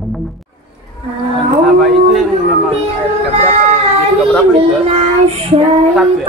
Apa itu yang memang keberapa itu? Satu ya?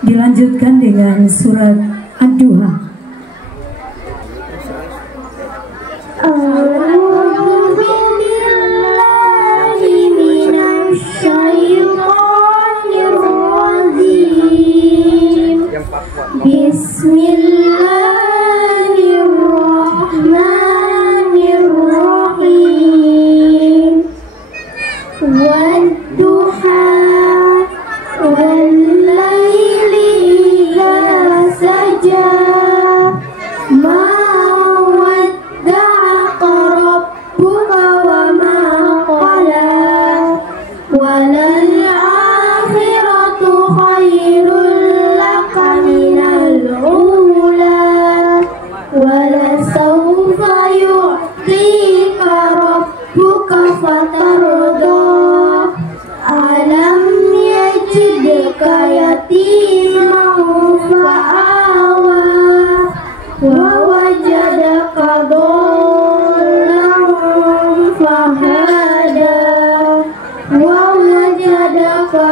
Dilanjutkan dengan surat Ad-Duha. Bismillahirrahmanirrahim. fatarda alam yajidka yatiman fa'awa wa wajadaka dhallan fahada wa wajadaka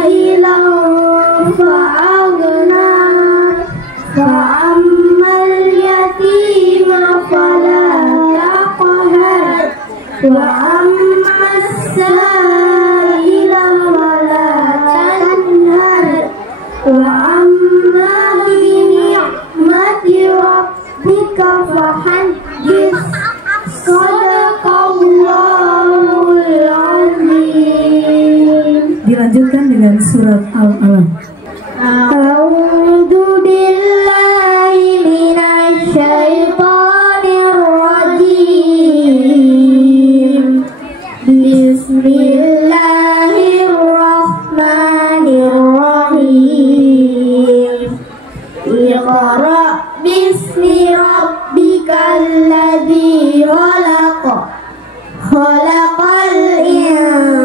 ailan fa'aghna fa'ammal yatima fala taqhar wa ammas sa'ila fala tanhar wa amma bi ni'mati rabbika fahaddits sadaqallahul azim. Dilanjutkan dengan surat Al-Alaq. A'udzu billahi minasy syaithanir rajim. Bismillahirrahmanirrahim. Iqra bismi rabbikal ladzi khalaq. Khalaqal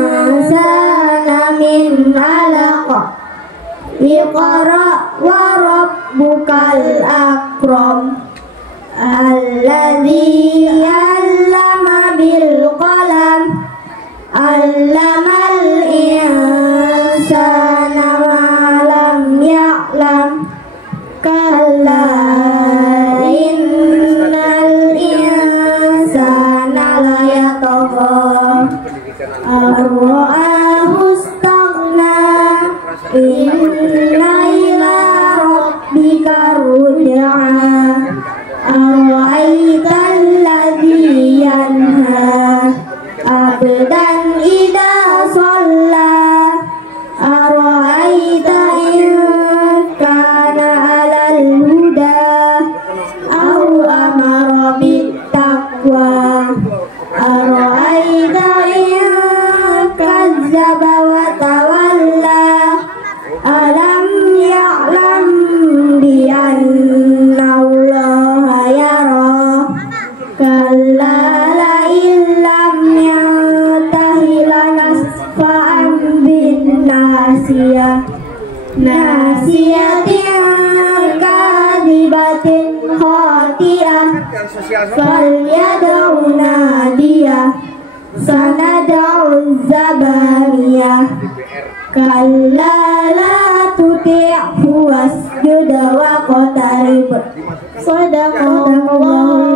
insana min 'alaq. Iqra wa rabbukal akram. Alladzi 'allama bil qalam. 'Allamal insana ma lam ya'lam. Kalla innal insana la yatagha ar-ra'ahu istaghna. Inna ila rabbika ruj'a. Ara'aital ladzi yanha abdan idza shalla. Ara'aita in kana 'alal huda aw amara bit taqwa. Ara'aita in kazzaba wa tawalla. Alam ya'lam bi anna Allaha yara. Kalla la illam yantahi lanasfa'an bin nasiyah. Nasiyatin kadibatin khati'ah. Falyad'u nadiyah. Sanad'u zabaniyah. Kalla la tuti'hu wasjud waqtarib. Shadaqallahu